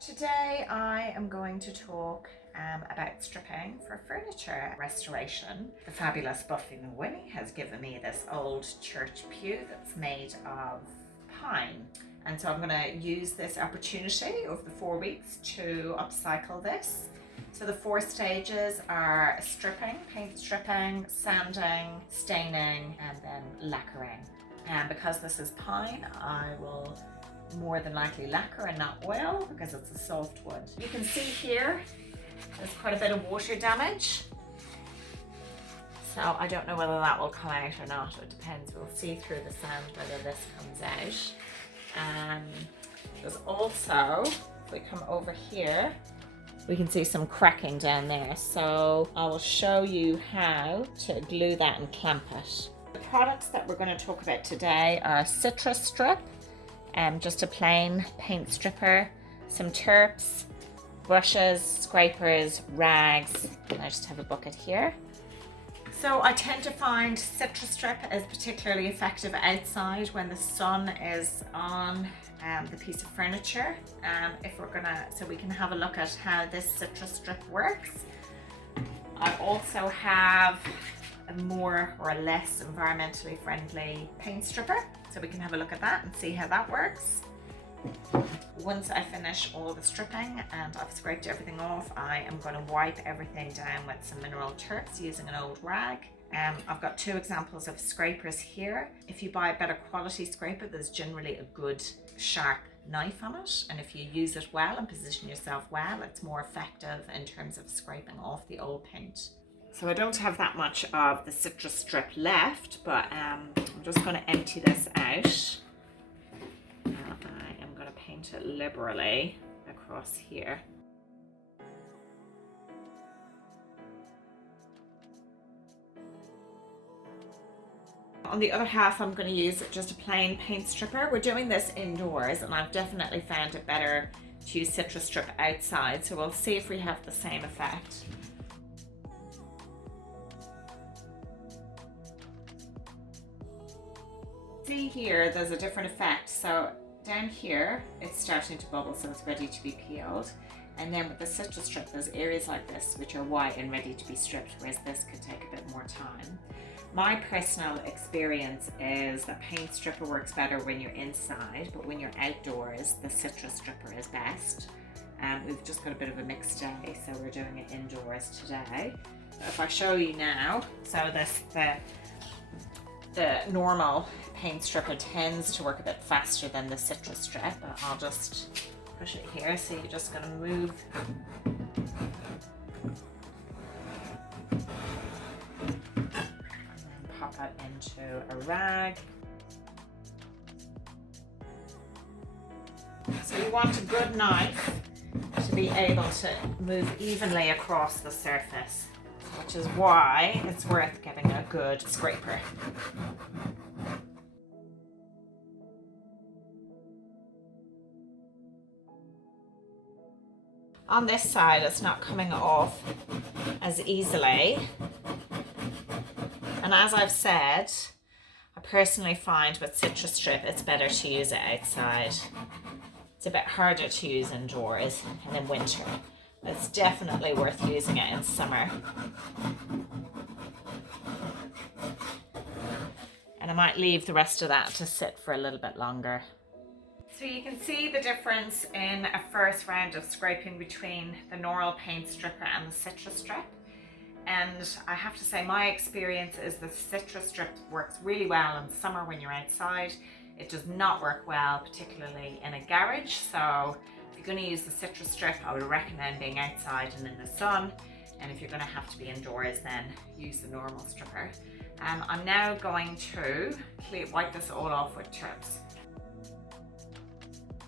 Today I am going to talk about stripping for furniture restoration. The fabulous Buffy McWinnie has given me this old church pew that's made of pine. And so I'm going to use this opportunity over the 4 weeks to upcycle this. So the 4 stages are stripping, paint stripping, sanding, staining, and then lacquering. And because this is pine, I will more than likely lacquer and not oil because it's a soft wood. You can see here there's quite a bit of water damage. So I don't know whether that will come out or not. It depends. We'll see through the sand whether this comes out. There's also, if we come over here, we can see some cracking down there. So I will show you how to glue that and clamp it. The products that we're going to talk about today are citrus strip, just a plain paint stripper, some terps, brushes, scrapers, rags, and I just have a bucket here. So I tend to find citrus strip is particularly effective outside when the sun is on the piece of furniture. So we can have a look at how this citrus strip works. I also have a more or less environmentally friendly paint stripper, so we can have a look at that and see how that works. Once I finish all the stripping and I've scraped everything off, I am going to wipe everything down with some mineral terps using an old rag. I've got 2 examples of scrapers here. If you buy a better quality scraper, there's generally a good sharp knife on it, and if you use it well and position yourself well, it's more effective in terms of scraping off the old paint. So I don't have that much of the citrus strip left, but I'm just going to empty this out. I am going to paint it liberally across here. On the other half, I'm going to use just a plain paint stripper. We're doing this indoors, and I've definitely found it better to use citrus strip outside, so we'll see if we have the same effect. See here, there's a different effect. So down here, it's starting to bubble, so it's ready to be peeled. And then with the citrus strip, there's areas like this which are white and ready to be stripped, whereas this could take a bit more time. My personal experience is that paint stripper works better when you're inside, but when you're outdoors, the citrus stripper is best. We've just got a bit of a mixed day, so we're doing it indoors today. If I show you now, so the normal paint stripper tends to work a bit faster than the citrus strip. I'll just push it here, so you're just going to move and then pop it into a rag. So you want a good knife to be able to move evenly across the surface, which is why it's worth getting a good scraper. On this side, it's not coming off as easily. And as I've said, I personally find with citrus strip, it's better to use it outside. It's a bit harder to use indoors and in winter. It's definitely worth using it in summer. And I might leave the rest of that to sit for a little bit longer. So you can see the difference in a first round of scraping between the normal paint stripper and the citrus strip. And I have to say, my experience is the citrus strip works really well in summer when you're outside. It does not work well, particularly in a garage. So if you're going to use the citrus strip, I would recommend being outside and in the sun. And if you're going to have to be indoors, then use the normal stripper. I'm now going to wipe this all off with terps.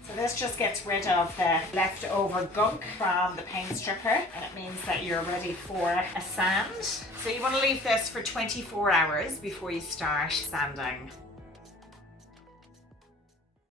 So this just gets rid of the leftover gunk from the paint stripper, and it means that you're ready for a sand. So you want to leave this for 24 hours before you start sanding.